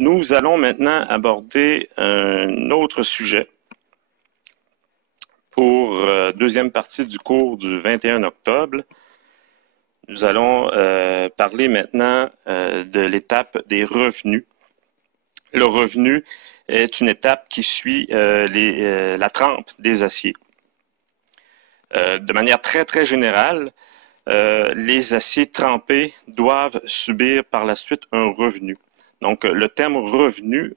Nous allons maintenant aborder un autre sujet pour deuxième partie du cours du 21 octobre. Nous allons parler maintenant de l'étape des revenus. Le revenu est une étape qui suit la trempe des aciers. De manière très générale, les aciers trempés doivent subir par la suite un revenu. Donc, le terme revenu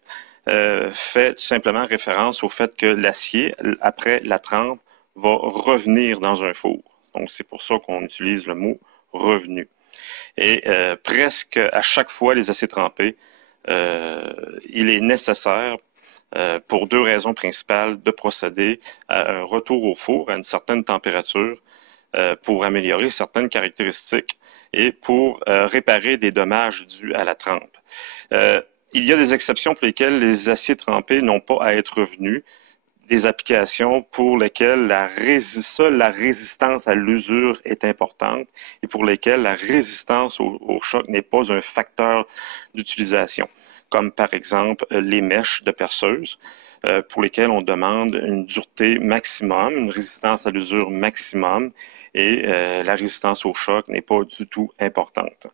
fait tout simplement référence au fait que l'acier, après la trempe, va revenir dans un four. Donc, c'est pour ça qu'on utilise le mot revenu. Et presque à chaque fois, les aciers trempés, il est nécessaire pour deux raisons principales de procéder à un retour au four à une certaine température pour améliorer certaines caractéristiques et pour réparer des dommages dus à la trempe. Il y a des exceptions pour lesquelles les aciers trempés n'ont pas à être revenus, des applications pour lesquelles seule la résistance à l'usure est importante et pour lesquelles la résistance au choc n'est pas un facteur d'utilisation, comme par exemple les mèches de perceuse, pour lesquelles on demande une dureté maximum, une résistance à l'usure maximum, et la résistance au choc n'est pas du tout importante.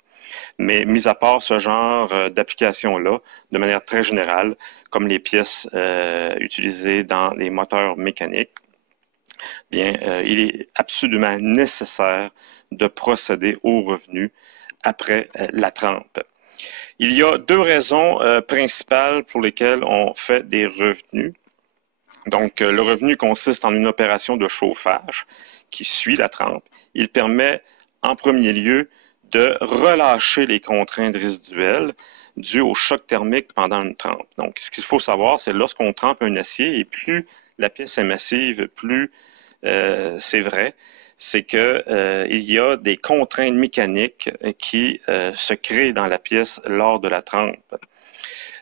Mais mis à part ce genre d'application-là, de manière très générale, comme les pièces utilisées dans les moteurs mécaniques, bien, il est absolument nécessaire de procéder au revenu après la trempe. Il y a deux raisons principales pour lesquelles on fait des revenus. Donc, le revenu consiste en une opération de chauffage qui suit la trempe. Il permet, en premier lieu, de relâcher les contraintes résiduelles dues au choc thermique pendant une trempe. Donc, ce qu'il faut savoir, c'est lorsqu'on trempe un acier, et plus la pièce est massive, plus c'est vrai, c'est que il y a des contraintes mécaniques qui se créent dans la pièce lors de la trempe.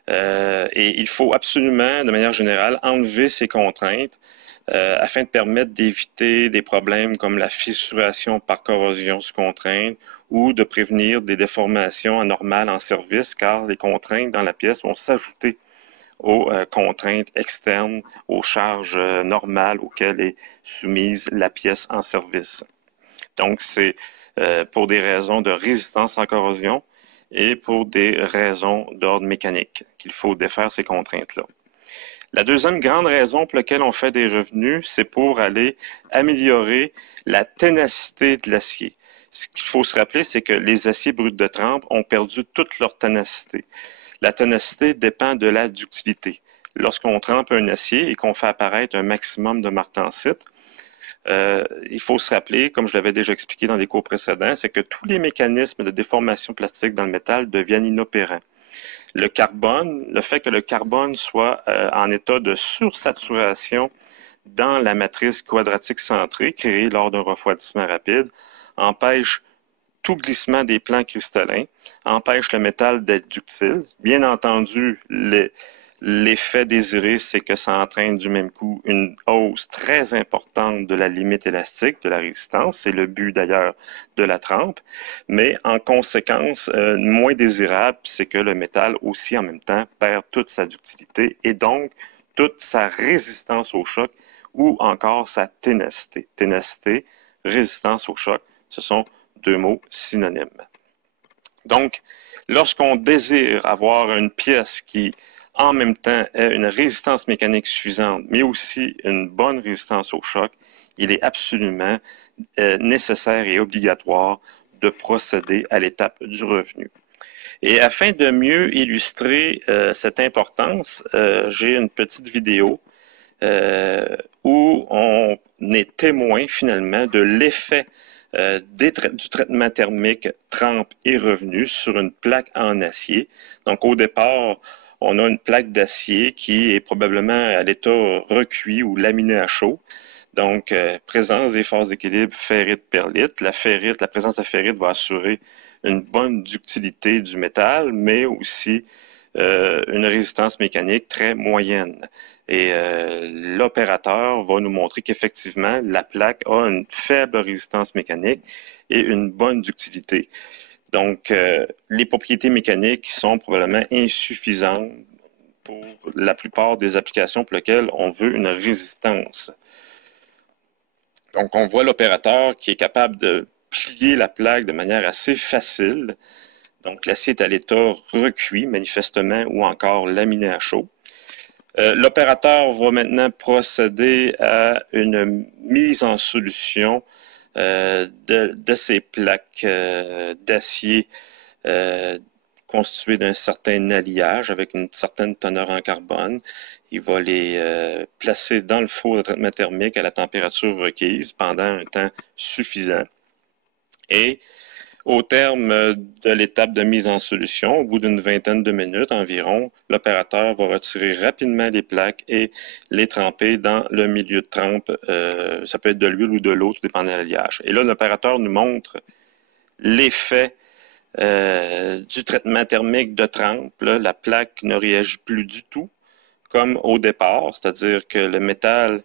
Et il faut absolument, de manière générale, enlever ces contraintes afin de permettre d'éviter des problèmes comme la fissuration par corrosion sous contrainte ou de prévenir des déformations anormales en service, car les contraintes dans la pièce vont s'ajouter aux contraintes externes, aux charges normales auxquelles est soumise la pièce en service. Donc, c'est pour des raisons de résistance en corrosion et pour des raisons d'ordre mécanique qu'il faut défaire ces contraintes-là. La deuxième grande raison pour laquelle on fait des revenus, c'est pour aller améliorer la ténacité de l'acier. Ce qu'il faut se rappeler, c'est que les aciers bruts de trempe ont perdu toute leur ténacité. La ténacité dépend de la ductilité. Lorsqu'on trempe un acier et qu'on fait apparaître un maximum de martensite, il faut se rappeler, comme je l'avais déjà expliqué dans les cours précédents, c'est que tous les mécanismes de déformation plastique dans le métal deviennent inopérants. Le carbone, le fait que le carbone soit en état de sursaturation dans la matrice quadratique centrée créée lors d'un refroidissement rapide, empêche tout glissement des plans cristallins, empêche le métal d'être ductile. Bien entendu, l'effet désiré, c'est que ça entraîne du même coup une hausse très importante de la limite élastique, de la résistance. C'est le but d'ailleurs de la trempe. Mais en conséquence, moins désirable, c'est que le métal aussi en même temps perd toute sa ductilité et donc toute sa résistance au choc ou encore sa ténacité. Ténacité, résistance au choc, ce sont deux mots synonymes. Donc, lorsqu'on désire avoir une pièce qui en même temps une résistance mécanique suffisante, mais aussi une bonne résistance au choc, il est absolument nécessaire et obligatoire de procéder à l'étape du revenu. Et afin de mieux illustrer cette importance, j'ai une petite vidéo où on est témoin finalement de l'effet du traitement thermique trempe et revenu sur une plaque en acier. Donc au départ, on a une plaque d'acier qui est probablement à l'état recuit ou laminé à chaud. Donc, présence des phases d'équilibre ferrite-perlite. La présence de ferrite va assurer une bonne ductilité du métal, mais aussi une résistance mécanique très moyenne. Et l'opérateur va nous montrer qu'effectivement, la plaque a une faible résistance mécanique et une bonne ductilité. Donc, les propriétés mécaniques sont probablement insuffisantes pour la plupart des applications pour lesquelles on veut une résistance. Donc, on voit l'opérateur qui est capable de plier la plaque de manière assez facile. Donc, l'acier est à l'état recuit, manifestement, ou encore laminé à chaud. L'opérateur va maintenant procéder à une mise en solution de ces plaques d'acier constituées d'un certain alliage avec une certaine teneur en carbone. Il va les placer dans le four de traitement thermique à la température requise pendant un temps suffisant. Et au terme de l'étape de mise en solution, au bout d'une vingtaine de minutes environ, l'opérateur va retirer rapidement les plaques et les tremper dans le milieu de trempe. Ça peut être de l'huile ou de l'eau, tout dépend de l'alliage. Et là, l'opérateur nous montre l'effet du traitement thermique de trempe. Là, la plaque ne réagit plus du tout comme au départ, c'est-à-dire que le métal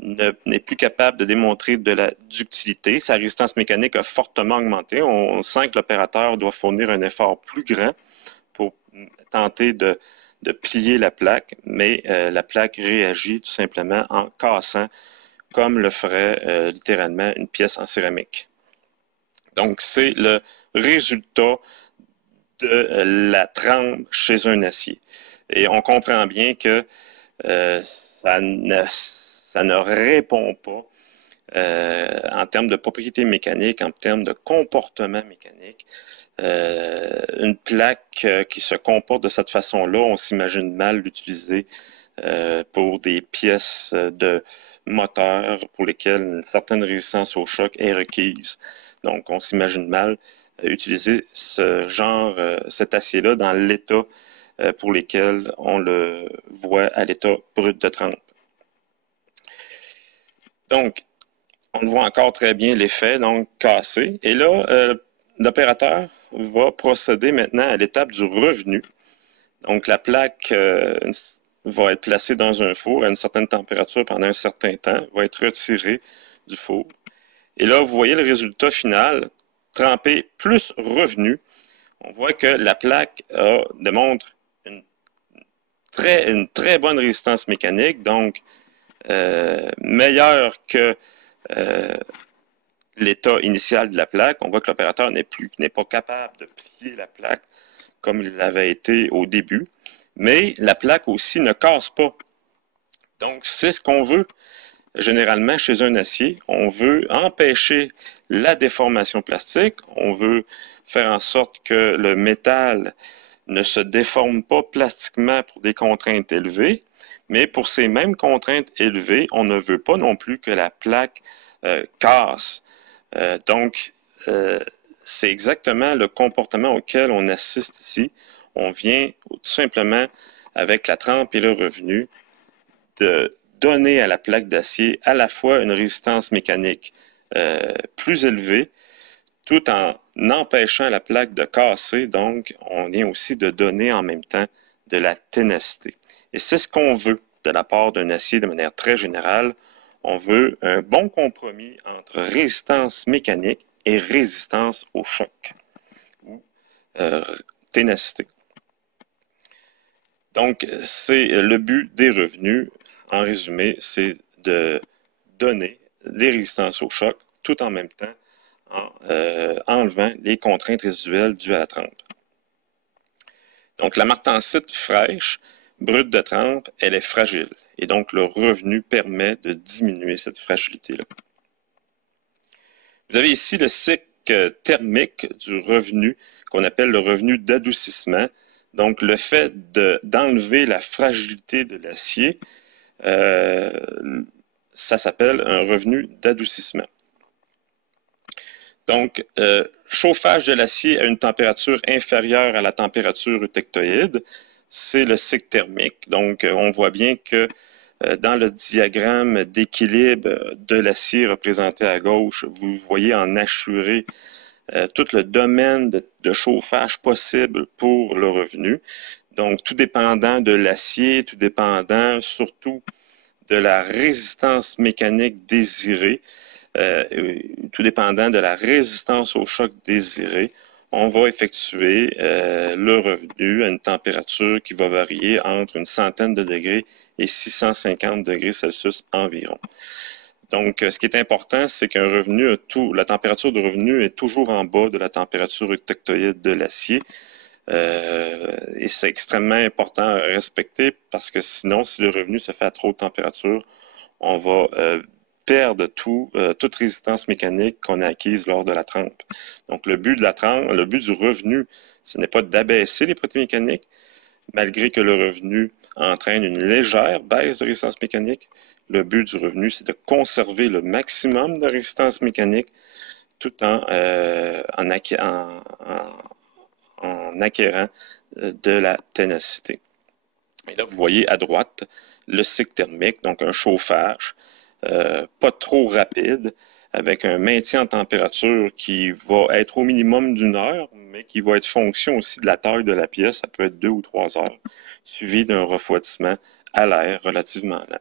n'est plus capable de démontrer de la ductilité. Sa résistance mécanique a fortement augmenté. On sent que l'opérateur doit fournir un effort plus grand pour tenter de plier la plaque, mais la plaque réagit tout simplement en cassant comme le ferait littéralement une pièce en céramique. Donc, c'est le résultat de la trempe chez un acier. Et on comprend bien que ça ne répond pas en termes de propriété mécanique, en termes de comportement mécanique. Une plaque qui se comporte de cette façon-là, on s'imagine mal l'utiliser pour des pièces de moteur pour lesquelles une certaine résistance au choc est requise. Donc, on s'imagine mal utiliser ce genre, cet acier-là dans l'état pour lesquels on le voit à l'état brut de trempe. Donc, on voit encore très bien l'effet, donc cassé. Et là, l'opérateur va procéder maintenant à l'étape du revenu. Donc, la plaque va être placée dans un four à une certaine température pendant un certain temps, va être retirée du four. Et là, vous voyez le résultat final, trempé plus revenu. On voit que la plaque démontre une très bonne résistance mécanique, donc meilleure que l'état initial de la plaque. On voit que l'opérateur n'est pas capable de plier la plaque comme il l'avait été au début, mais la plaque aussi ne casse pas. Donc, c'est ce qu'on veut généralement chez un acier. On veut empêcher la déformation plastique, on veut faire en sorte que le métal ne se déforme pas plastiquement pour des contraintes élevées, mais pour ces mêmes contraintes élevées, on ne veut pas non plus que la plaque casse. Donc, c'est exactement le comportement auquel on assiste ici. On vient tout simplement, avec la trempe et le revenu, de donner à la plaque d'acier à la fois une résistance mécanique plus élevée, tout en empêchant la plaque de casser. Donc, on vient aussi de donner en même temps de la ténacité. Et c'est ce qu'on veut de la part d'un acier de manière très générale. On veut un bon compromis entre résistance mécanique et résistance au choc, ou ténacité. Donc, c'est le but des revenus. En résumé, c'est de donner des résistances au choc tout en même temps en enlevant les contraintes résiduelles dues à la trempe. Donc, la martensite fraîche, brute de trempe, elle est fragile. Et donc, le revenu permet de diminuer cette fragilité-là. Vous avez ici le cycle thermique du revenu, qu'on appelle le revenu d'adoucissement. Donc, le fait d'enlever la fragilité de l'acier, ça s'appelle un revenu d'adoucissement. Donc, chauffage de l'acier à une température inférieure à la température eutectoïde, c'est le cycle thermique. Donc, on voit bien que dans le diagramme d'équilibre de l'acier représenté à gauche, vous voyez en assurer tout le domaine de chauffage possible pour le revenu. Donc, tout dépendant de l'acier, tout dépendant surtout de la résistance mécanique désirée, tout dépendant de la résistance au choc désiré, on va effectuer le revenu à une température qui va varier entre une centaine de degrés et 650 degrés Celsius environ. Donc, ce qui est important, c'est qu'un revenu, la température de revenu est toujours en bas de la température eutectoïde de l'acier. Et c'est extrêmement important à respecter parce que sinon, si le revenu se fait à trop de température, on va perdre toute résistance mécanique qu'on a acquise lors de la trempe. Donc, le but du revenu, ce n'est pas d'abaisser les propriétés mécaniques, malgré que le revenu entraîne une légère baisse de résistance mécanique. Le but du revenu, c'est de conserver le maximum de résistance mécanique tout en acquérant de la ténacité. Et là, vous voyez à droite le cycle thermique, donc un chauffage pas trop rapide, avec un maintien en température qui va être au minimum d'une heure, mais qui va être fonction aussi de la taille de la pièce, ça peut être 2 ou 3 heures, suivi d'un refroidissement à l'air relativement lent.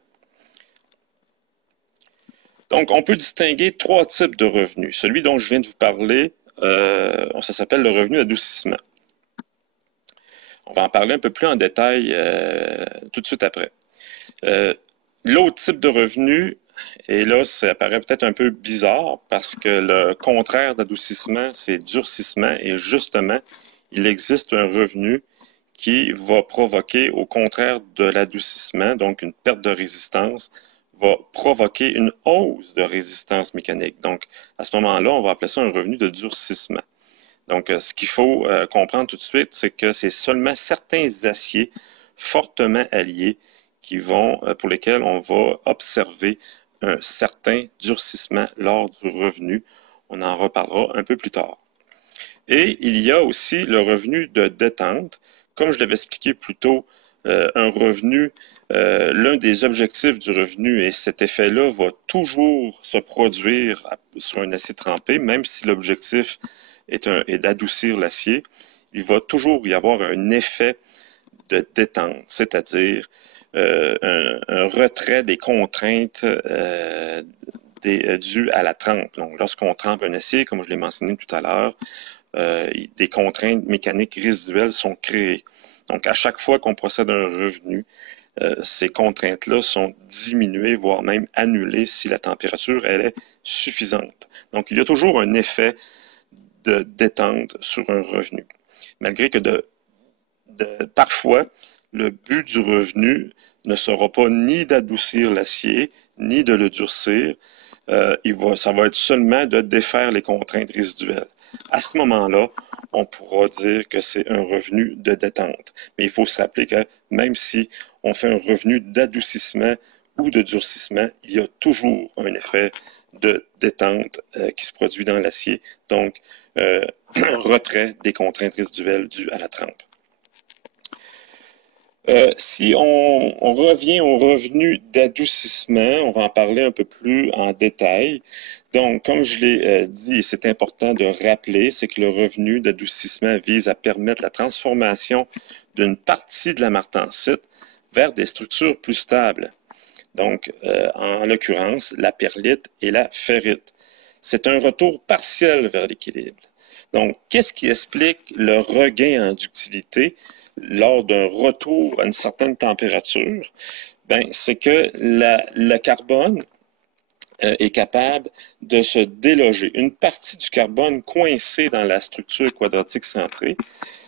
Donc, on peut distinguer 3 types de revenus. Celui dont je viens de vous parler, ça s'appelle le revenu d'adoucissement. On va en parler un peu plus en détail tout de suite après. L'autre type de revenu, et là, ça paraît peut-être un peu bizarre parce que le contraire d'adoucissement, c'est durcissement. Et justement, il existe un revenu qui va provoquer, au contraire de l'adoucissement, donc une perte de résistance, va provoquer une hausse de résistance mécanique. Donc, à ce moment-là, on va appeler ça un revenu de durcissement. Donc, ce qu'il faut comprendre tout de suite, c'est que c'est seulement certains aciers fortement alliés pour lesquels on va observer un certain durcissement lors du revenu. On en reparlera un peu plus tard. Et il y a aussi le revenu de détente. Comme je l'avais expliqué plus tôt, un revenu, l'un des objectifs du revenu, et cet effet-là va toujours se produire sur un acier trempé, même si l'objectif est d'adoucir l'acier, il va toujours y avoir un effet de détente, c'est-à-dire un retrait des contraintes dues à la trempe. Donc, lorsqu'on trempe un acier, comme je l'ai mentionné tout à l'heure, des contraintes mécaniques résiduelles sont créées. Donc, à chaque fois qu'on procède à un revenu, ces contraintes-là sont diminuées, voire même annulées si la température elle est suffisante. Donc, il y a toujours un effet de détente sur un revenu. Malgré que parfois, le but du revenu ne sera pas ni d'adoucir l'acier, ni de le durcir. Ça va être seulement de défaire les contraintes résiduelles. À ce moment-là, on pourra dire que c'est un revenu de détente. Mais il faut se rappeler que même si on fait un revenu d'adoucissement ou de durcissement, il y a toujours un effet de détente qui se produit dans l'acier. Donc, un retrait des contraintes résiduelles dues à la trempe. Si on revient au revenu d'adoucissement, on va en parler un peu plus en détail. Donc, comme je l'ai dit, et c'est important de rappeler, c'est que le revenu d'adoucissement vise à permettre la transformation d'une partie de la martensite vers des structures plus stables. Donc, en l'occurrence, la perlite et la ferrite. C'est un retour partiel vers l'équilibre. Donc, qu'est-ce qui explique le regain en ductilité lors d'un retour à une certaine température? Ben, c'est que le carbone est capable de se déloger. Une partie du carbone coincée dans la structure quadratique centrée,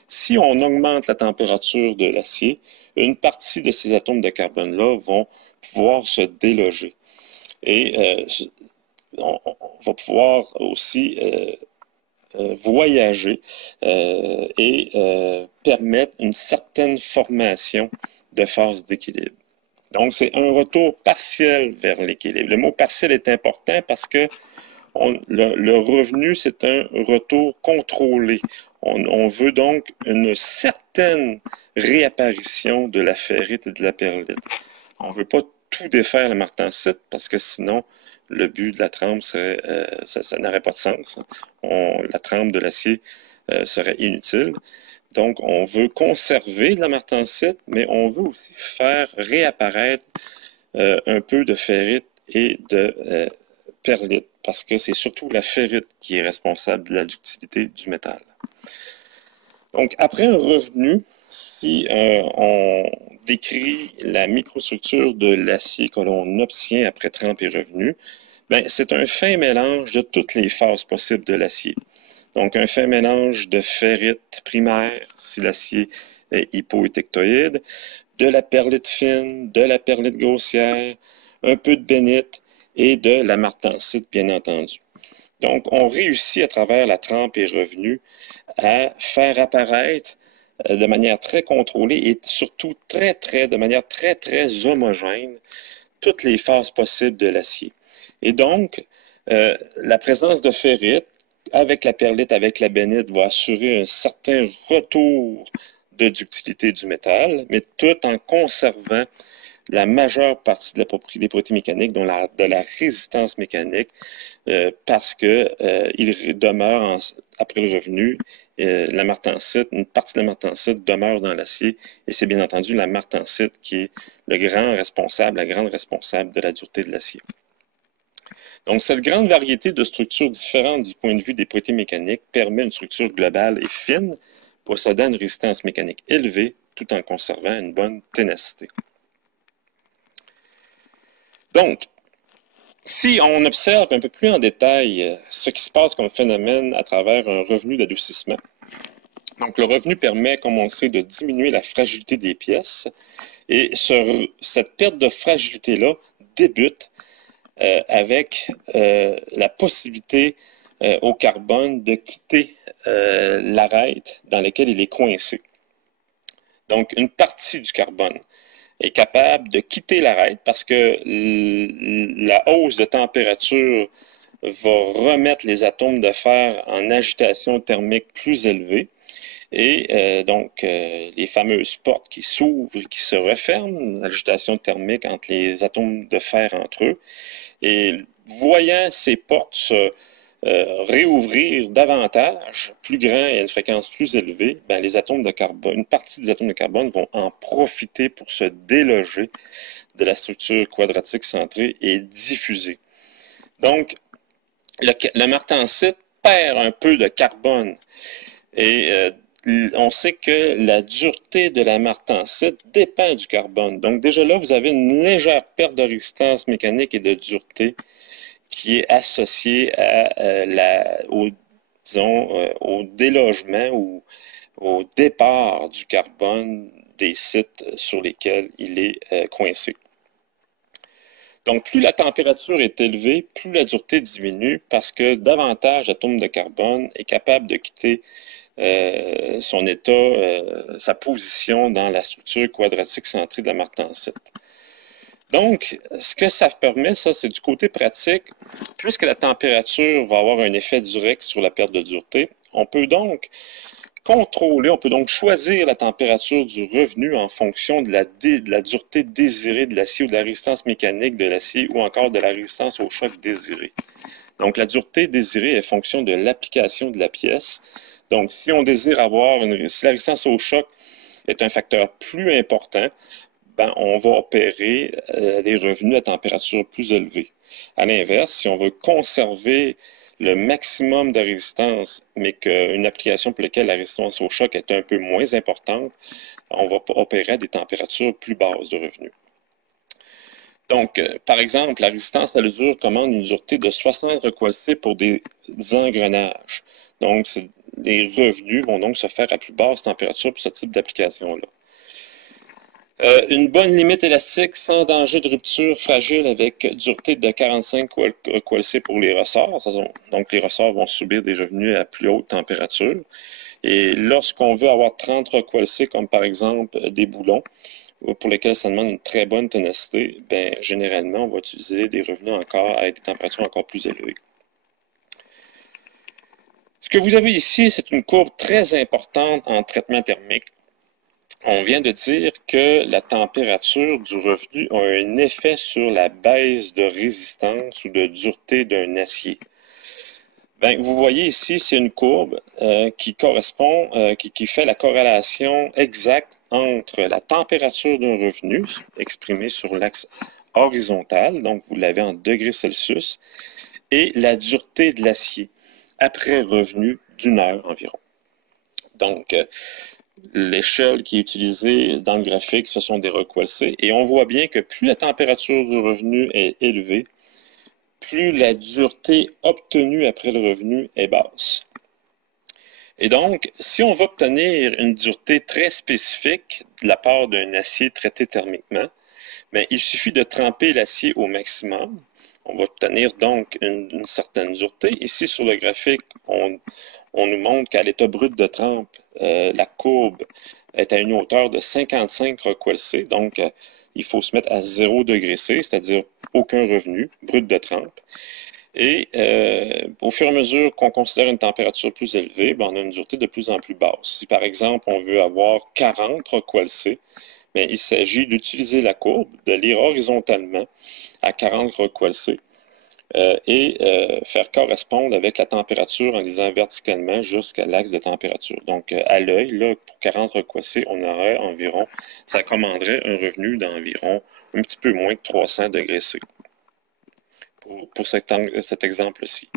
si on augmente la température de l'acier, une partie de ces atomes de carbone-là vont pouvoir se déloger. Et on va pouvoir aussi voyager et permettre une certaine formation de phase d'équilibre. Donc, c'est un retour partiel vers l'équilibre. Le mot partiel est important parce que le revenu, c'est un retour contrôlé. On veut donc une certaine réapparition de la ferrite et de la perlite. On ne veut pas tout défaire la martensite parce que sinon, le but de la trempe serait, ça n'aurait pas de sens. La trempe de l'acier serait inutile. Donc, on veut conserver de la martensite, mais on veut aussi faire réapparaître un peu de ferrite et de perlite, parce que c'est surtout la ferrite qui est responsable de la ductilité du métal. Donc, après un revenu, si on décrit la microstructure de l'acier que l'on obtient après trempe et revenu, ben, c'est un fin mélange de toutes les phases possibles de l'acier. Donc, un fin mélange de ferrite primaire, si l'acier est hypoétectoïde, de la perlite fine, de la perlite grossière, un peu de bénite et de la martensite, bien entendu. Donc, on réussit à travers la trempe et revenu à faire apparaître de manière très contrôlée et surtout de manière très homogène toutes les phases possibles de l'acier. Et donc, la présence de ferrite avec la perlite, avec la bénite, va assurer un certain retour de ductilité du métal, mais tout en conservant la majeure partie des propriétés mécaniques, dont de la résistance mécanique, parce que il demeure, après le revenu, la martensite, une partie de la martensite demeure dans l'acier, et c'est bien entendu la martensite qui est la grande responsable de la dureté de l'acier. Donc, cette grande variété de structures différentes du point de vue des propriétés mécaniques permet une structure globale et fine, possédant une résistance mécanique élevée, tout en conservant une bonne ténacité. Donc, si on observe un peu plus en détail ce qui se passe comme phénomène à travers un revenu d'adoucissement, donc le revenu permet, comme on le sait, de diminuer la fragilité des pièces, et cette perte de fragilité-là débute avec la possibilité au carbone de quitter l'arête dans laquelle il est coincé. Donc, une partie du carbone est capable de quitter l'arête parce que la hausse de température va remettre les atomes de fer en agitation thermique plus élevée. Et donc, les fameuses portes qui s'ouvrent et qui se referment, l'agitation thermique entre les atomes de fer entre eux. Et voyant ces portes se réouvrir davantage, plus grand et à une fréquence plus élevée, ben, les atomes de carbone, une partie des atomes de carbone vont en profiter pour se déloger de la structure quadratique centrée et diffuser. Donc, le martensite perd un peu de carbone et on sait que la dureté de la martensite dépend du carbone. Donc déjà là, vous avez une légère perte de résistance mécanique et de dureté qui est associée au délogement ou au départ du carbone des sites sur lesquels il est coincé. Donc, plus la température est élevée, plus la dureté diminue parce que davantage d'atomes de carbone est capable de quitter son état, sa position dans la structure quadratique centrée de la martensite. Donc, ce que ça permet, ça, c'est du côté pratique, puisque la température va avoir un effet direct sur la perte de dureté, on peut donc choisir la température du revenu en fonction de la dureté désirée de l'acier ou de la résistance mécanique de l'acier ou encore de la résistance au choc désirée. Donc, la dureté désirée est fonction de l'application de la pièce. Donc, si on désire si la résistance au choc est un facteur plus important, ben, on va opérer des revenus à température plus élevée. À l'inverse, si on veut conserver le maximum de résistance, mais qu'une application pour laquelle la résistance au choc est un peu moins importante, on va opérer à des températures plus basses de revenus. Donc, par exemple, la résistance à l'usure commande une dureté de 60 recoilcés pour des engrenages. Donc, les revenus vont donc se faire à plus basse température pour ce type d'application-là. Une bonne limite élastique sans danger de rupture fragile avec dureté de 45 recoilcés pour les ressorts. Donc, les ressorts vont subir des revenus à plus haute température. Et lorsqu'on veut avoir 30 recoilcés, comme par exemple des boulons, pour lesquels ça demande une très bonne ténacité, bien, généralement, on va utiliser des revenus encore à des températures encore plus élevées. Ce que vous avez ici, c'est une courbe très importante en traitement thermique. On vient de dire que la température du revenu a un effet sur la baisse de résistance ou de dureté d'un acier. Bien, vous voyez ici, c'est une courbe qui correspond, qui fait la corrélation exacte entre la température d'un revenu, exprimée sur l'axe horizontal, donc vous l'avez en degrés Celsius, et la dureté de l'acier, après revenu d'1 heure environ. Donc, l'échelle qui est utilisée dans le graphique, ce sont des Rockwell-C. Et on voit bien que plus la température du revenu est élevée, plus la dureté obtenue après le revenu est basse. Et donc, si on veut obtenir une dureté très spécifique de la part d'un acier traité thermiquement, bien, il suffit de tremper l'acier au maximum. On va obtenir donc une certaine dureté. Ici, sur le graphique, on nous montre qu'à l'état brut de trempe, la courbe est à une hauteur de 55 Rockwell-C. Donc, il faut se mettre à 0 degré C, c'est-à-dire aucun revenu brut de trempe. Et au fur et à mesure qu'on considère une température plus élevée, ben, on a une dureté de plus en plus basse. Si par exemple on veut avoir 40 Rockwell-C, ben, il s'agit d'utiliser la courbe, de lire horizontalement à 40 Rockwell-C et faire correspondre avec la température en lisant verticalement jusqu'à l'axe de température. Donc à l'œil, là, pour 40 Rockwell-C, on aurait environ, ça commanderait un revenu d'environ un petit peu moins de 300 degrés C. Pour cet exemple-ci.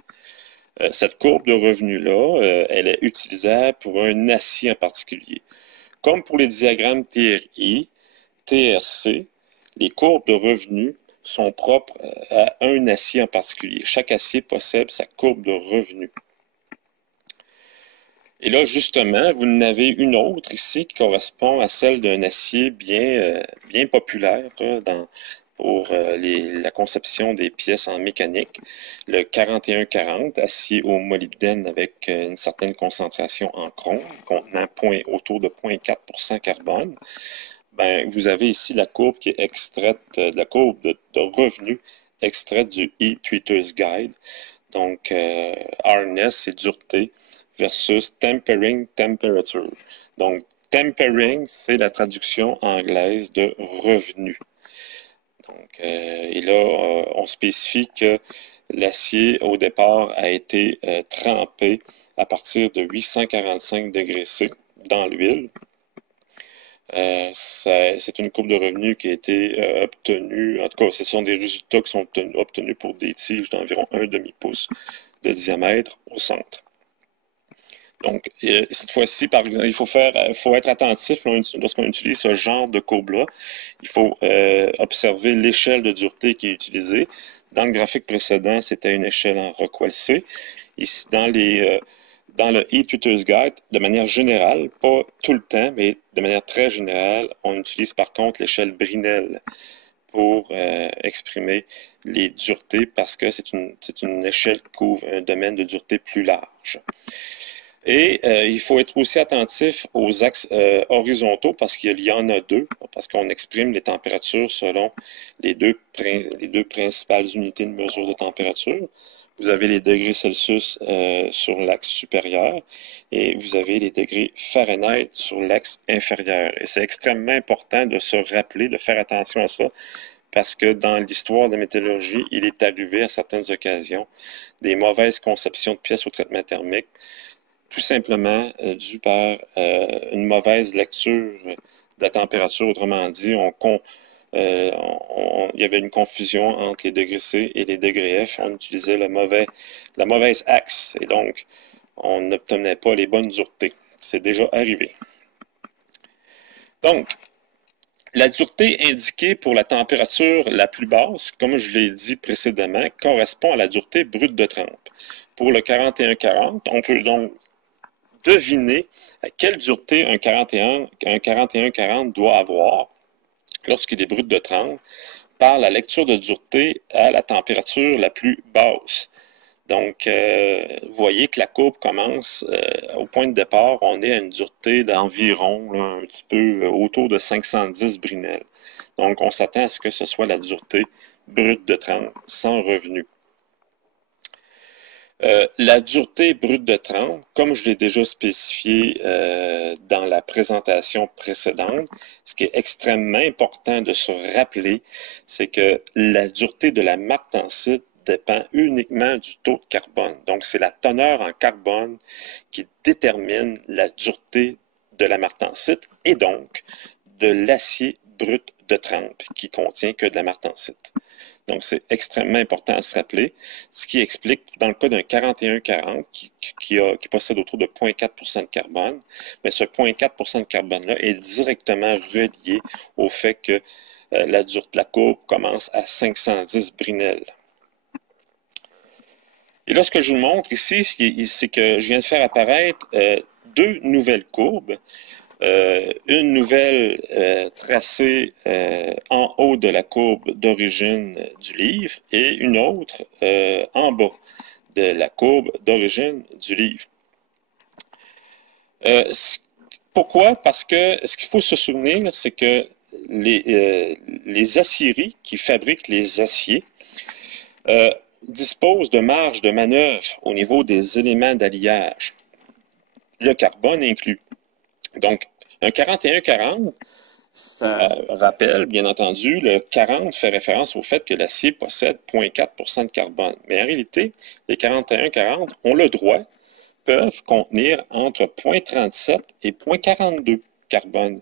Cette courbe de revenu-là, elle est utilisable pour un acier en particulier. Comme pour les diagrammes TRI, TRC, les courbes de revenu sont propres à un acier en particulier. Chaque acier possède sa courbe de revenu. Et là, justement, vous en avez une autre ici qui correspond à celle d'un acier bien populaire pour la conception des pièces en mécanique, le 4140, acier au molybdène avec une certaine concentration en chrome, contenant autour de 0,4% carbone. Ben, vous avez ici la courbe qui est extraite, la courbe de revenu extraite du E-Treater's Guide. Donc, hardness, c'est dureté, versus tempering temperature. Donc, tempering, c'est la traduction anglaise de revenu. Donc, et là, on spécifie que l'acier, au départ, a été trempé à partir de 845 degrés C dans l'huile. C'est une courbe de revenu qui a été obtenue, en tout cas, ce sont des résultats qui sont obtenus pour des tiges d'environ 1 demi-pouce de diamètre au centre. Donc, cette fois-ci, par exemple, il faut être attentif lorsqu'on utilise ce genre de courbe-là. Il faut observer l'échelle de dureté qui est utilisée. Dans le graphique précédent, c'était une échelle en Rockwell-C. Ici, dans le E-Treater's Guide, de manière générale, pas tout le temps, mais de manière très générale, on utilise par contre l'échelle Brinell pour exprimer les duretés parce que c'est une échelle qui couvre un domaine de dureté plus large. Et il faut être aussi attentif aux axes horizontaux parce qu'il y en a deux, parce qu'on exprime les températures selon les deux principales unités de mesure de température. Vous avez les degrés Celsius sur l'axe supérieur et vous avez les degrés Fahrenheit sur l'axe inférieur. Et c'est extrêmement important de se rappeler, de faire attention à ça, parce que dans l'histoire de la métallurgie, il est arrivé à certaines occasions des mauvaises conceptions de pièces au traitement thermique, tout simplement dû par une mauvaise lecture de la température. Autrement dit, il y avait une confusion entre les degrés C et les degrés F. On utilisait la mauvaise axe et donc on n'obtenait pas les bonnes duretés. C'est déjà arrivé. Donc, la dureté indiquée pour la température la plus basse, comme je l'ai dit précédemment, correspond à la dureté brute de trempe. Pour le 4140, on peut donc deviner à quelle dureté un 4140 doit avoir lorsqu'il est brut de trempe par la lecture de dureté à la température la plus basse. Donc, vous voyez que la courbe commence au point de départ, on est à une dureté d'environ un petit peu autour de 510 Brinell. Donc, on s'attend à ce que ce soit la dureté brute de trempe sans revenu. La dureté brute de trempe, comme je l'ai déjà spécifié dans la présentation précédente, ce qui est extrêmement important de se rappeler, c'est que la dureté de la martensite dépend uniquement du taux de carbone. Donc, c'est la teneur en carbone qui détermine la dureté de la martensite et donc de l'acier brut de trempe qui contient que de la martensite. Donc, c'est extrêmement important à se rappeler, ce qui explique, dans le cas d'un 4140 qui possède autour de 0,4 % de carbone, mais ce 0,4 % de carbone-là est directement relié au fait que la dureté de la courbe commence à 510 Brinell. Et là, ce que je vous montre ici, c'est que je viens de faire apparaître deux nouvelles courbes. Une nouvelle tracée en haut de la courbe d'origine du livre et une autre en bas de la courbe d'origine du livre. Pourquoi? Parce que ce qu'il faut se souvenir, c'est que les aciéries qui fabriquent les aciers disposent de marge de manœuvre au niveau des éléments d'alliage, le carbone inclus. Donc, un 4140, ça rappelle, bien entendu, le 40 fait référence au fait que l'acier possède 0,4 % de carbone. Mais en réalité, les 4140 ont le droit, peuvent contenir entre 0,37 et 0,42 carbone.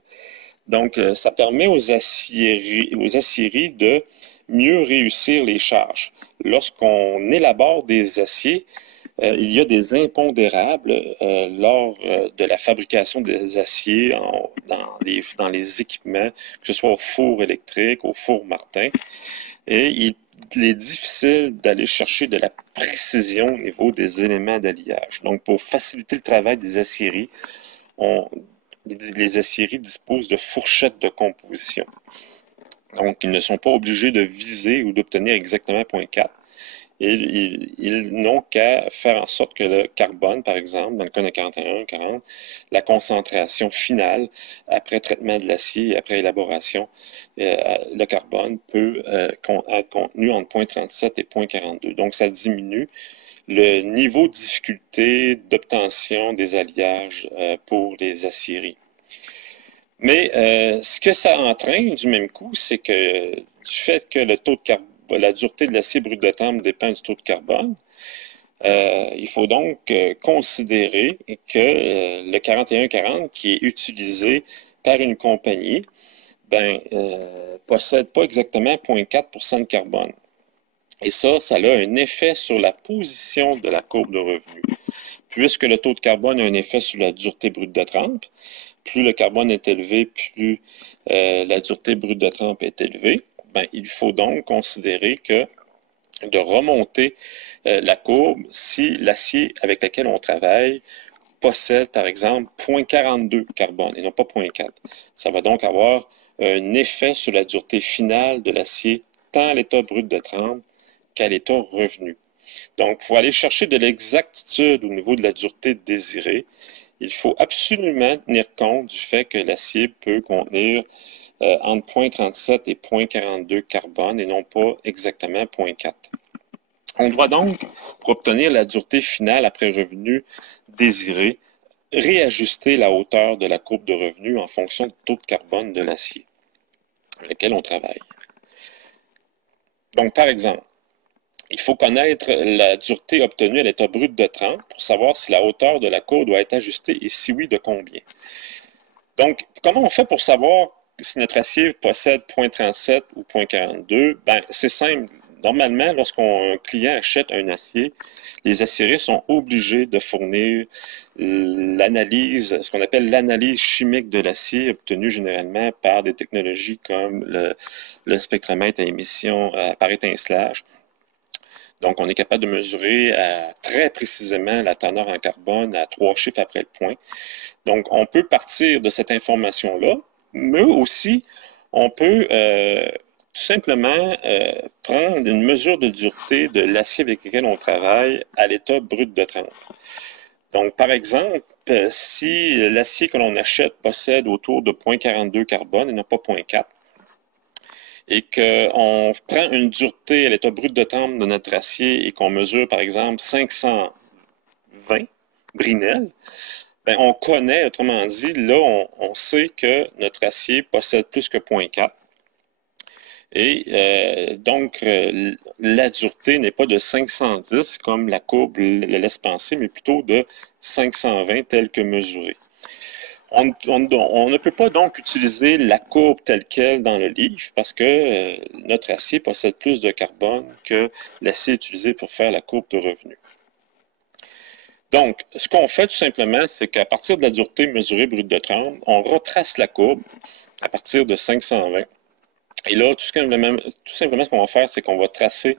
Donc, ça permet aux aciéries de mieux réussir les charges. Lorsqu'on élabore des aciers, il y a des impondérables lors de la fabrication des aciers dans les équipements, que ce soit au four électrique, au four Martin. Et il est difficile d'aller chercher de la précision au niveau des éléments d'alliage. Donc, pour faciliter le travail des aciéries, les aciéries disposent de fourchettes de composition. Donc, ils ne sont pas obligés de viser ou d'obtenir exactement 0,4. Et ils n'ont qu'à faire en sorte que le carbone, par exemple, dans le cas de 41-40, la concentration finale, après traitement de l'acier et après élaboration, le carbone peut être contenu entre 0,37 et 0,42. Donc, ça diminue le niveau de difficulté d'obtention des alliages pour les aciéries. Mais ce que ça entraîne du même coup, c'est que du fait que le taux de carbone, la dureté de l'acier brut de trempe dépend du taux de carbone, il faut donc considérer que le 4140 qui est utilisé par une compagnie, possède pas exactement 0,4 % de carbone. Et ça a un effet sur la position de la courbe de revenu. Puisque le taux de carbone a un effet sur la dureté brute de trempe, plus le carbone est élevé, plus la dureté brute de trempe est élevée. Il faut donc considérer que de remonter la courbe si l'acier avec lequel on travaille possède, par exemple, 0,42 carbone et non pas 0,4. Ça va donc avoir un effet sur la dureté finale de l'acier, tant à l'état brut de trempe qu'à l'état revenu. Donc, pour aller chercher de l'exactitude au niveau de la dureté désirée, il faut absolument tenir compte du fait que l'acier peut contenir entre 0,37 et 0,42 carbone et non pas exactement 0,4. On doit donc, pour obtenir la dureté finale après revenu désiré, réajuster la hauteur de la courbe de revenu en fonction du taux de carbone de l'acier avec lequel on travaille. Donc, par exemple, il faut connaître la dureté obtenue à l'état brut de trempe pour savoir si la hauteur de la courbe doit être ajustée et si oui, de combien. Donc, comment on fait pour savoir si notre acier possède 0,37 ou 0,42? C'est simple. Normalement, lorsqu'un client achète un acier, les aciéries sont obligés de fournir l'analyse, ce qu'on appelle l'analyse chimique de l'acier, obtenue généralement par des technologies comme le spectromètre à émission par étincelage. Donc, on est capable de mesurer très précisément la teneur en carbone à 3 chiffres après le point. Donc, on peut partir de cette information-là, mais aussi, on peut tout simplement prendre une mesure de dureté de l'acier avec lequel on travaille à l'état brut de trempe. Donc, par exemple, si l'acier que l'on achète possède autour de 0,42 carbone et non pas 0,4, et qu'on prend une dureté à l'état brut de trempe de notre acier et qu'on mesure, par exemple, 520 Brinell, on connaît, autrement dit, là, on sait que notre acier possède plus que 0,4. Et donc, la dureté n'est pas de 510 comme la courbe le laisse penser, mais plutôt de 520 tel que mesuré. On ne peut pas donc utiliser la courbe telle quelle dans le livre parce que notre acier possède plus de carbone que l'acier utilisé pour faire la courbe de revenu. Donc, ce qu'on fait tout simplement, c'est qu'à partir de la dureté mesurée brute de tremble, on retrace la courbe à partir de 520. Et là, tout simplement ce qu'on va faire, c'est qu'on va tracer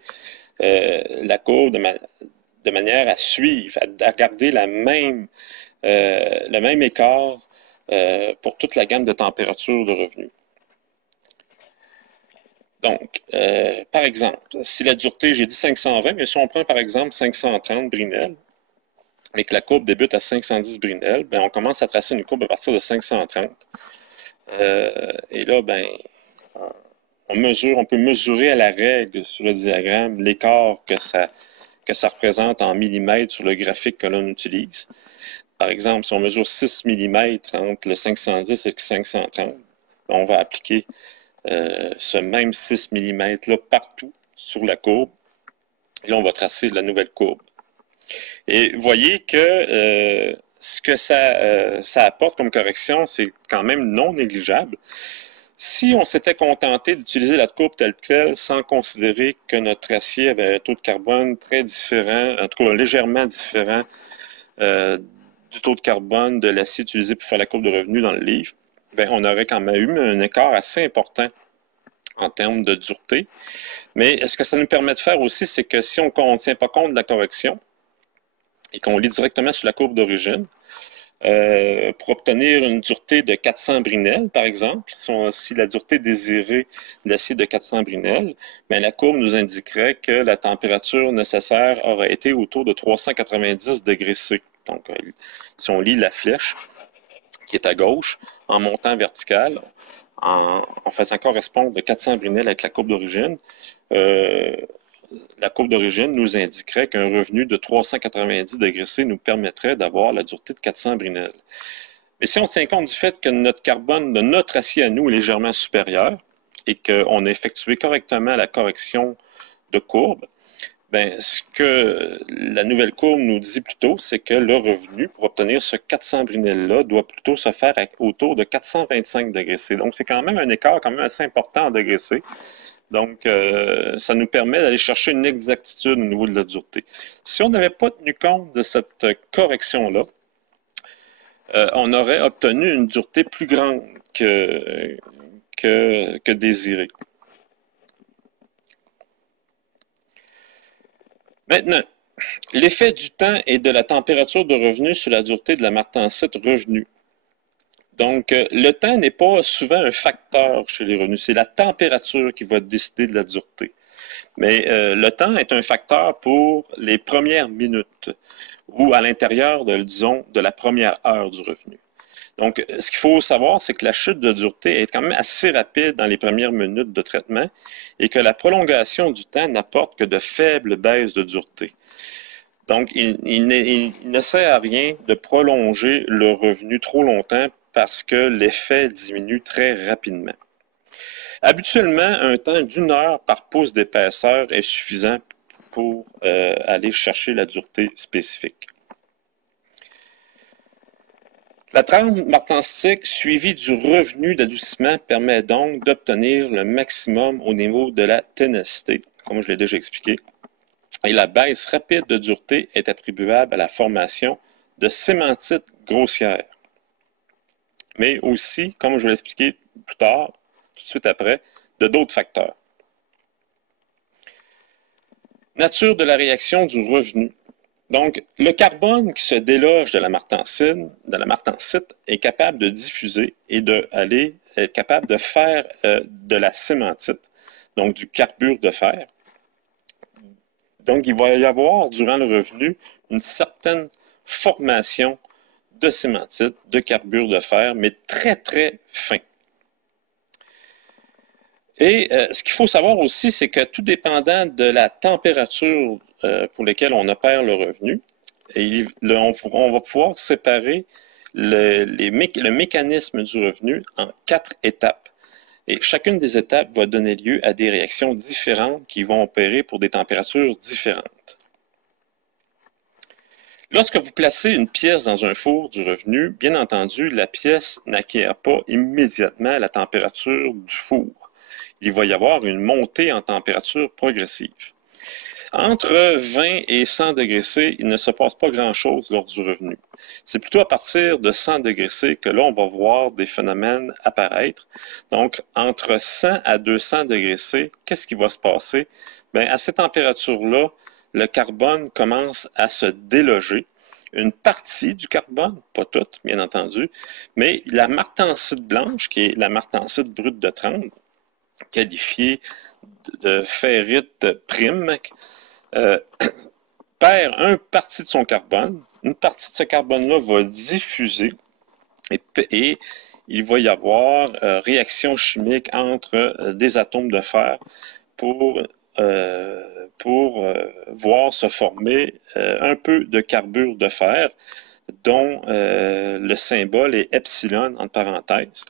la courbe de manière à suivre, à garder le même écart pour toute la gamme de températures de revenu. Donc, par exemple, si la dureté, j'ai dit 520, mais si on prend par exemple 530 Brinell, mais que la courbe débute à 510 Brinell, ben, on commence à tracer une courbe à partir de 530. Et là, ben, on peut mesurer à la règle sur le diagramme l'écart que ça représente en millimètres sur le graphique que l'on utilise. Par exemple, si on mesure 6 mm entre le 510 et le 530, on va appliquer ce même 6 mm-là partout sur la courbe. Et là, on va tracer la nouvelle courbe. Et vous voyez que ce que ça apporte comme correction, c'est quand même non négligeable. Si on s'était contenté d'utiliser la courbe telle quelle sans considérer que notre acier avait un taux de carbone très différent, en tout cas légèrement différent du taux de carbone de l'acier utilisé pour faire la courbe de revenu dans le livre, ben, on aurait quand même eu un écart assez important en termes de dureté. Mais ce que ça nous permet de faire aussi, c'est que si on ne tient pas compte de la correction et qu'on lit directement sur la courbe d'origine, pour obtenir une dureté de 400 Brinell, par exemple, si la dureté désirée de l'acier de 400 Brinell, bien, la courbe nous indiquerait que la température nécessaire aurait été autour de 390 degrés C. Donc, si on lit la flèche qui est à gauche, en montant vertical, en faisant correspondre de 400 Brinell avec la courbe d'origine, la courbe d'origine nous indiquerait qu'un revenu de 390 degrés C nous permettrait d'avoir la dureté de 400 Brinell. Mais si on tient compte du fait que notre carbone de notre acier à nous est légèrement supérieur et qu'on a effectué correctement la correction de courbe, bien, ce que la nouvelle courbe nous dit plutôt, c'est que le revenu pour obtenir ce 400 Brinell-là doit plutôt se faire autour de 425 degrés C. Donc, c'est quand même un écart quand même assez important en degrés C. Donc, ça nous permet d'aller chercher une exactitude au niveau de la dureté. Si on n'avait pas tenu compte de cette correction-là, on aurait obtenu une dureté plus grande que désirée. Maintenant, l'effet du temps et de la température de revenu sur la dureté de la martensite revenue. Donc, le temps n'est pas souvent un facteur chez les revenus, c'est la température qui va décider de la dureté. Mais le temps est un facteur pour les premières minutes ou à l'intérieur, disons, de la première heure du revenu. Donc, ce qu'il faut savoir, c'est que la chute de dureté est quand même assez rapide dans les premières minutes de traitement et que la prolongation du temps n'apporte que de faibles baisses de dureté. Donc, il ne sert à rien de prolonger le revenu trop longtemps parce que l'effet diminue très rapidement. Habituellement, un temps d'1 heure par pouce d'épaisseur est suffisant pour aller chercher la dureté spécifique. La trempe martensitique suivie du revenu d'adoucissement permet donc d'obtenir le maximum au niveau de la ténacité, comme je l'ai déjà expliqué. Et la baisse rapide de dureté est attribuable à la formation de cémentite grossière. Mais aussi, comme je vais l'expliquer plus tard, tout de suite après, de d'autres facteurs. Nature de la réaction du revenu. Donc, le carbone qui se déloge de la martensite est capable de diffuser et être capable de faire de la cémentite, donc du carbure de fer. Donc, il va y avoir, durant le revenu, une certaine formation de cémentite, de carbure de fer, mais très, très fin. Et ce qu'il faut savoir aussi, c'est que tout dépendant de la température pour laquelle on opère le revenu, on va pouvoir séparer le mécanisme du revenu en 4 étapes. Et chacune des étapes va donner lieu à des réactions différentes qui vont opérer pour des températures différentes. Lorsque vous placez une pièce dans un four du revenu, bien entendu, la pièce n'acquiert pas immédiatement la température du four. Il va y avoir une montée en température progressive. Entre 20 et 100 degrés C, il ne se passe pas grand-chose lors du revenu. C'est plutôt à partir de 100 degrés C que là, on va voir des phénomènes apparaître. Donc, entre 100 à 200 degrés C, qu'est-ce qui va se passer? Bien, à ces températures-là, le carbone commence à se déloger. Une partie du carbone, pas toute, bien entendu, mais la martensite blanche, qui est la martensite brute de 30, qualifiée de ferrite prime, euh, perd une partie de son carbone. Une partie de ce carbone-là va diffuser et il va y avoir réaction chimique entre des atomes de fer pour voir se former un peu de carbure de fer, dont le symbole est epsilon entre parenthèses.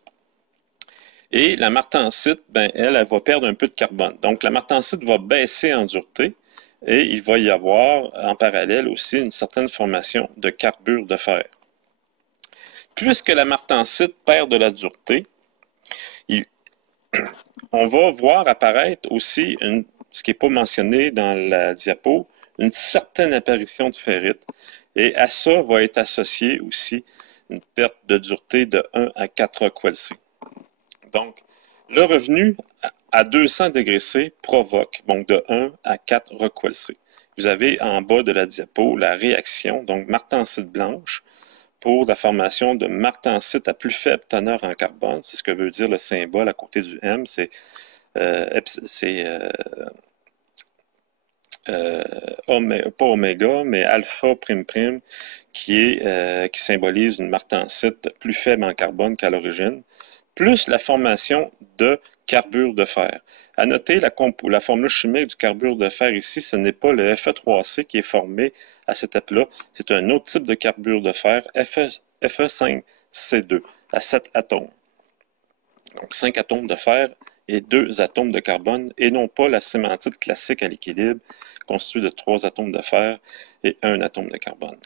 Et la martensite, ben, elle va perdre un peu de carbone. Donc la martensite va baisser en dureté et il va y avoir en parallèle aussi une certaine formation de carbure de fer. Puisque la martensite perd de la dureté, on va voir apparaître aussi, ce qui n'est pas mentionné dans la diapo, une certaine apparition de ferrite. Et à ça va être associé aussi une perte de dureté de 1 à 4 Rockwell C. Donc, le revenu à 200 degrés C provoque donc de 1 à 4 Rockwell C. Vous avez en bas de la diapo la réaction, donc martensite blanche, pour la formation de martensite à plus faible teneur en carbone. C'est ce que veut dire le symbole à côté du M. C'est pas oméga, mais alpha prime prime, qui symbolise une martensite plus faible en carbone qu'à l'origine, plus la formation de carbure de fer. À noter, la formule chimique du carbure de fer ici, ce n'est pas le Fe3C qui est formé à cette étape-là, c'est un autre type de carbure de fer, Fe5C2, à 7 atomes. Donc 5 atomes de fer et 2 atomes de carbone, et non pas la cémentite classique à l'équilibre, constituée de 3 atomes de fer et 1 atome de carbone.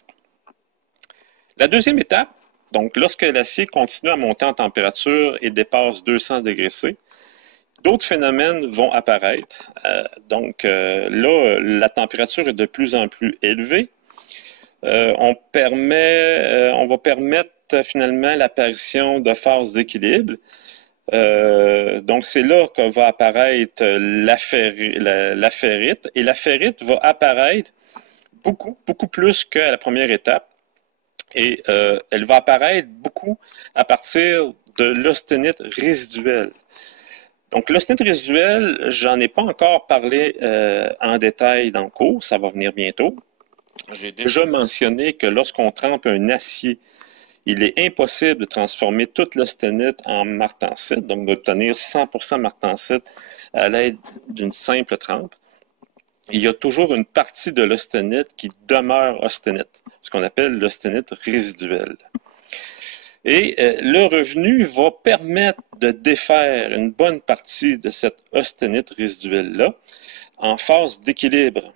La deuxième étape, donc lorsque l'acier continue à monter en température et dépasse 200 degrés C, d'autres phénomènes vont apparaître. Là, la température est de plus en plus élevée. On va permettre finalement l'apparition de phases d'équilibre. Donc, c'est là que va apparaître la ferrite. Et la ferrite va apparaître beaucoup plus qu'à la première étape. Et elle va apparaître beaucoup à partir de l'austenite résiduelle. Donc, l'austenite résiduelle, j'en ai pas encore parlé en détail dans le cours, ça va venir bientôt. J'ai déjà mentionné que lorsqu'on trempe un acier, il est impossible de transformer toute l'austenite en martensite, donc d'obtenir 100% martensite à l'aide d'une simple trempe. Il y a toujours une partie de l'austenite qui demeure austenite, ce qu'on appelle l'austenite résiduelle. Et le revenu va permettre de défaire une bonne partie de cette austenite résiduelle-là en phase d'équilibre.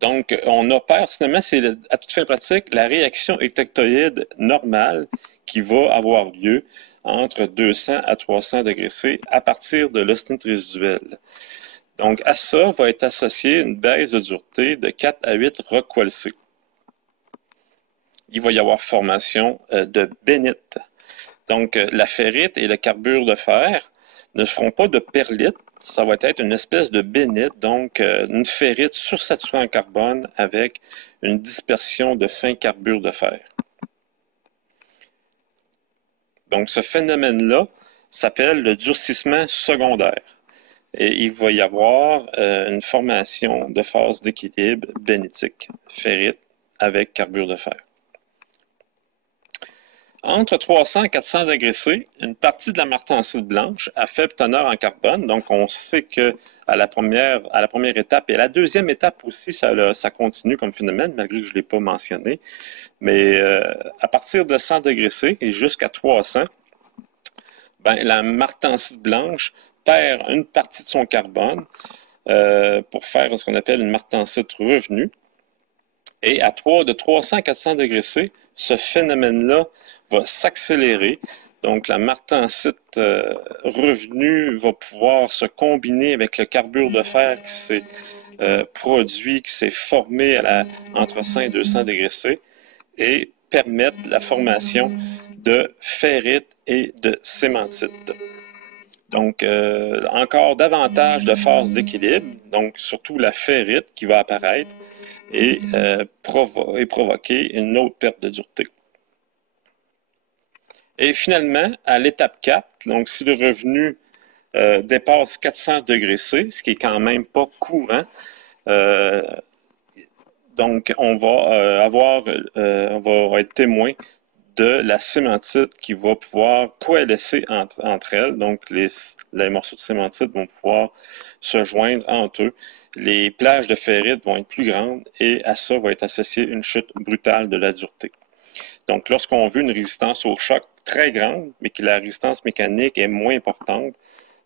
Donc, on opère, finalement, c'est à toute fin pratique, la réaction étectoïde normale qui va avoir lieu entre 200 à 300 degrés C à partir de l'austenite résiduelle. Donc, à ça va être associée une baisse de dureté de 4 à 8 Rockwell C. Il va y avoir formation de bénite. Donc, la ferrite et le carbure de fer ne feront pas de perlite. Ça va être une espèce de bénite, donc une ferrite sursaturée en carbone avec une dispersion de fin carbure de fer. Donc, ce phénomène-là s'appelle le durcissement secondaire. Et il va y avoir une formation de phase d'équilibre bénitique, ferrite avec carbure de fer. Entre 300 et 400 degrés C, une partie de la martensite blanche à faible teneur en carbone. Donc, on sait que à la première étape et à la deuxième étape aussi, ça continue comme phénomène, malgré que je ne l'ai pas mentionné. Mais à partir de 100 degrés C et jusqu'à 300, ben, la martensite blanche perd une partie de son carbone pour faire ce qu'on appelle une martensite revenue. Et de 300 à 400 degrés C, ce phénomène-là va s'accélérer. Donc, la martensite revenue va pouvoir se combiner avec le carbure de fer qui s'est produit, qui s'est formé entre 100 et 200 degrés C et permettre la formation de ferrite et de cémentite. Donc, encore davantage de phases d'équilibre, donc surtout la ferrite qui va apparaître et provoquer une autre perte de dureté. Et finalement, à l'étape 4, donc si le revenu dépasse 400 degrés C, ce qui est quand même pas courant, donc on va être témoin de la cémentite qui va pouvoir coalescer entre elles. Donc, les morceaux de cémentite vont pouvoir se joindre entre eux. Les plages de ferrite vont être plus grandes et à ça va être associée une chute brutale de la dureté. Donc, lorsqu'on veut une résistance au choc très grande, mais que la résistance mécanique est moins importante,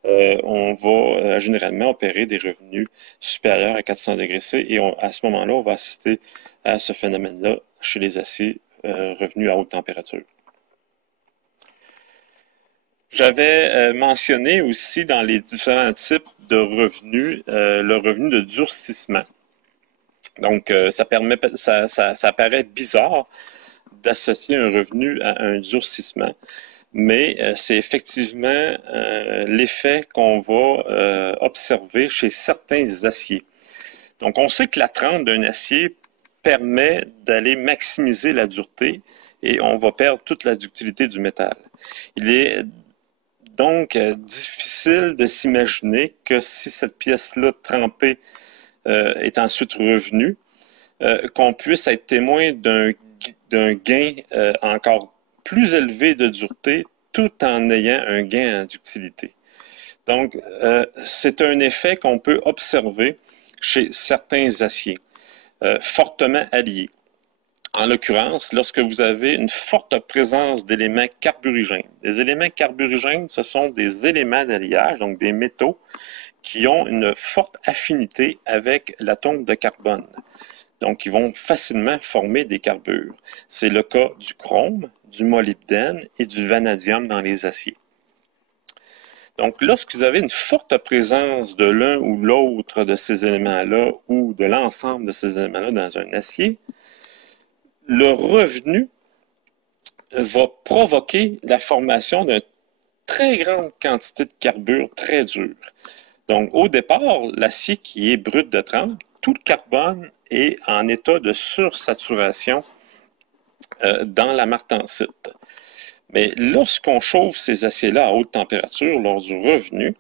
on va généralement opérer des revenus supérieurs à 400 degrés C et à ce moment-là, on va assister à ce phénomène-là chez les aciers revenus à haute température. J'avais mentionné aussi dans les différents types de revenus le revenu de durcissement. Donc, ça paraît bizarre d'associer un revenu à un durcissement, mais c'est effectivement l'effet qu'on va observer chez certains aciers. Donc, on sait que la trempe d'un acier permet d'aller maximiser la dureté et on va perdre toute la ductilité du métal. Il est donc difficile de s'imaginer que si cette pièce-là trempée est ensuite revenue, qu'on puisse être témoin d'un gain encore plus élevé de dureté tout en ayant un gain en ductilité. Donc, c'est un effet qu'on peut observer chez certains aciers fortement alliés. En l'occurrence, lorsque vous avez une forte présence d'éléments carburigènes. Les éléments carburigènes, ce sont des éléments d'alliage, donc des métaux, qui ont une forte affinité avec l'atome de carbone. Donc, ils vont facilement former des carbures. C'est le cas du chrome, du molybdène et du vanadium dans les aciers. Donc, lorsque vous avez une forte présence de l'un ou l'autre de ces éléments-là ou de l'ensemble de ces éléments-là dans un acier, le revenu va provoquer la formation d'une très grande quantité de carbure très dur. Donc, au départ, l'acier qui est brut de trempe, tout le carbone est en état de sursaturation dans la martensite. Mais lorsqu'on chauffe ces aciers-là à haute température lors du revenu,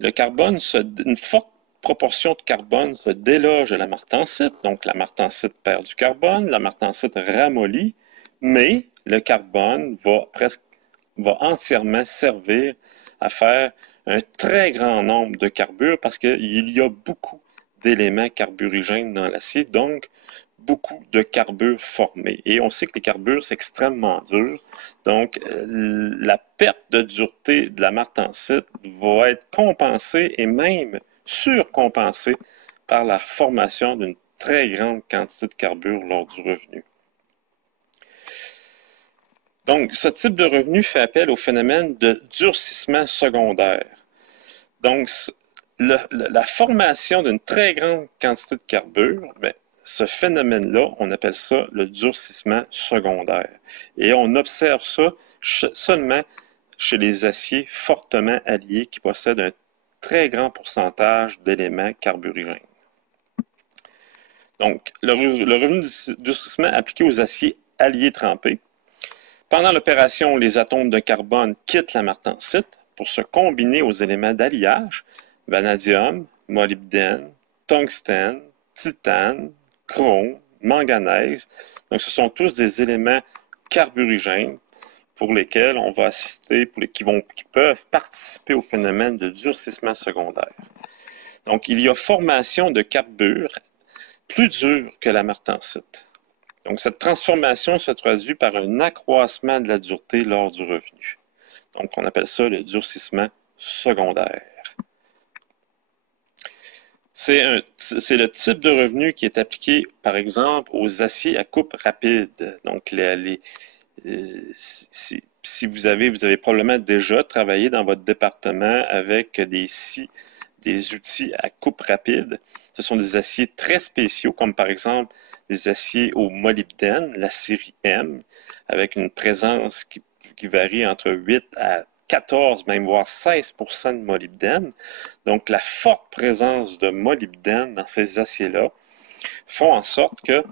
une forte proportion de carbone se déloge à la martensite, donc la martensite perd du carbone, la martensite ramollit, mais le carbone va entièrement servir à faire un très grand nombre de carbures parce qu'il y a beaucoup d'éléments carburigènes dans l'acier, donc beaucoup de carbures formés. Et on sait que les carbures, c'est extrêmement dur. Donc, la perte de dureté de la martensite va être compensée et même surcompensée par la formation d'une très grande quantité de carbure lors du revenu. Donc, ce type de revenu fait appel au phénomène de durcissement secondaire. Donc, la formation d'une très grande quantité de carbure, ce phénomène-là, on appelle ça le durcissement secondaire. Et on observe ça seulement chez les aciers fortement alliés qui possèdent un très grand pourcentage d'éléments carburigènes. Donc, le revenu de durcissement appliqué aux aciers alliés trempés. Pendant l'opération, les atomes de carbone quittent la martensite pour se combiner aux éléments d'alliage, vanadium, molybdène, tungstène, titane, chrome, manganèse. Donc, ce sont tous des éléments carburigènes pour lesquels on va assister, qui peuvent participer au phénomène de durcissement secondaire. Donc, il y a formation de carbure plus dure que la martensite. Donc, cette transformation se traduit par un accroissement de la dureté lors du revenu. Donc, on appelle ça le durcissement secondaire. C'est le type de revenu qui est appliqué, par exemple, aux aciers à coupe rapide. Donc, si vous avez probablement déjà travaillé dans votre département avec des outils à coupe rapide. Ce sont des aciers très spéciaux, comme par exemple des aciers au molybdène, la série M, avec une présence qui varie entre 8 à 14, même voire 16% de molybdène. Donc, la forte présence de molybdène dans ces aciers-là font en sorte que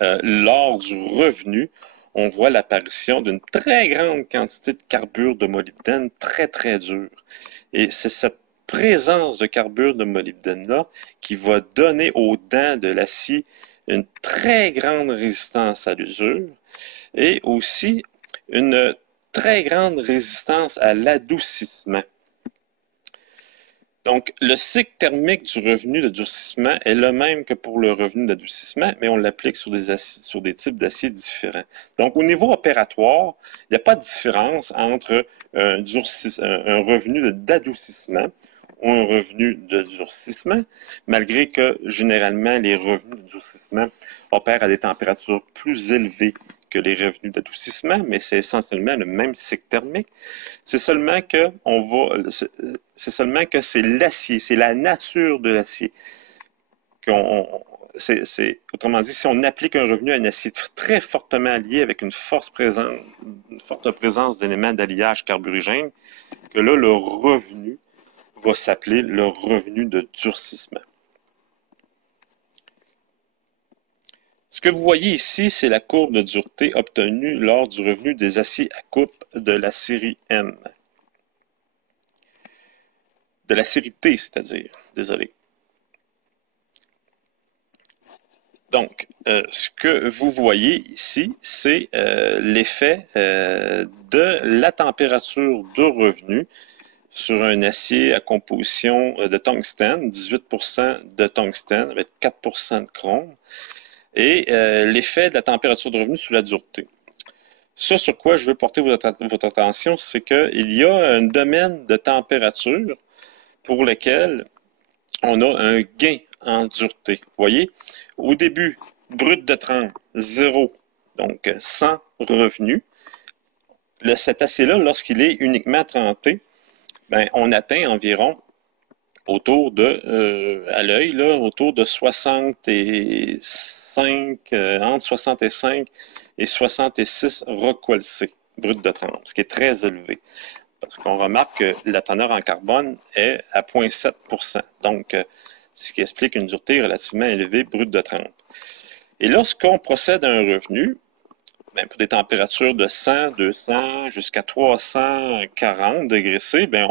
lors du revenu, on voit l'apparition d'une très grande quantité de carbure de molybdène très, très dur. Et c'est cette présence de carbure de molybdène-là qui va donner aux dents de l'acier une très grande résistance à l'usure et aussi une très grande résistance à l'adoucissement. Donc, le cycle thermique du revenu de durcissement est le même que pour le revenu d'adoucissement, mais on l'applique sur des types d'acier différents. Donc, au niveau opératoire, il n'y a pas de différence entre un revenu d'adoucissement ou un revenu de durcissement, malgré que généralement les revenus de durcissement opèrent à des températures plus élevées que les revenus d'adoucissement, mais c'est essentiellement le même cycle thermique. C'est seulement que c'est l'acier, c'est la nature de l'acier. Autrement dit, si on applique un revenu à un acier très fortement lié avec une forte présence d'éléments d'alliage carburigène, que là, le revenu va s'appeler le revenu de durcissement. Ce que vous voyez ici, c'est la courbe de dureté obtenue lors du revenu des aciers à coupe de la série M. De la série T, c'est-à-dire. Désolé. Donc, ce que vous voyez ici, c'est l'effet de la température de revenu sur un acier à composition de tungstène, 18% de tungstène avec 4% de chrome, et l'effet de la température de revenu sur la dureté. Ça, sur quoi je veux porter votre attention, c'est qu'il y a un domaine de température pour lequel on a un gain en dureté. Vous voyez, au début, brut de 30, 0, donc sans revenu. Cet acier-là, lorsqu'il est uniquement trempé, ben, on atteint environ autour de, à l'œil, autour de 65, entre 65 et 66 Rockwell C, brut de 30, ce qui est très élevé. Parce qu'on remarque que la teneur en carbone est à 0,7%. Donc, ce qui explique une dureté relativement élevée, brute de 30. Et lorsqu'on procède à un revenu, ben, pour des températures de 100, 200 jusqu'à 340 degrés C, ben,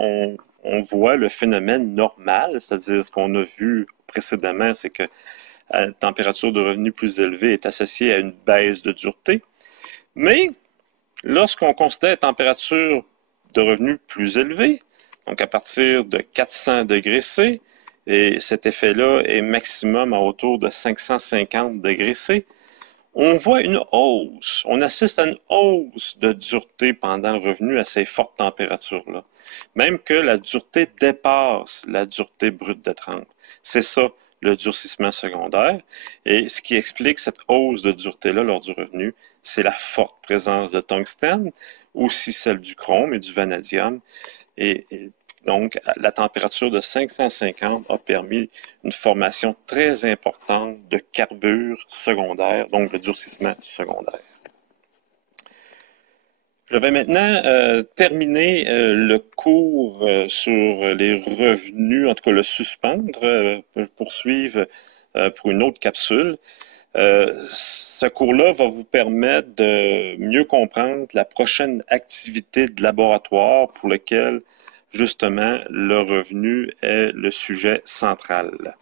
on voit le phénomène normal, c'est-à-dire ce qu'on a vu précédemment, c'est que la température de revenu plus élevée est associée à une baisse de dureté. Mais lorsqu'on considère la température de revenu plus élevée, donc à partir de 400 degrés C, et cet effet-là est maximum à autour de 550 degrés C, on voit une hausse, on assiste à une hausse de dureté pendant le revenu à ces fortes températures-là. Même que la dureté dépasse la dureté brute de 30. C'est ça, le durcissement secondaire. Et ce qui explique cette hausse de dureté-là lors du revenu, c'est la forte présence de tungstène, aussi celle du chrome et du vanadium. Et donc, la température de 550 a permis une formation très importante de carbure secondaire, donc de durcissement secondaire. Je vais maintenant terminer le cours sur les revenus, en tout cas le suspendre, poursuivre pour une autre capsule. Ce cours-là va vous permettre de mieux comprendre la prochaine activité de laboratoire pour laquelle, justement, le revenu est le sujet central.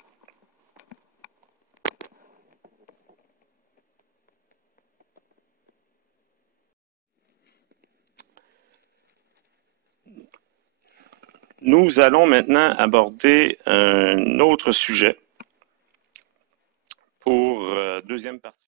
Nous allons maintenant aborder un autre sujet pour deuxième partie.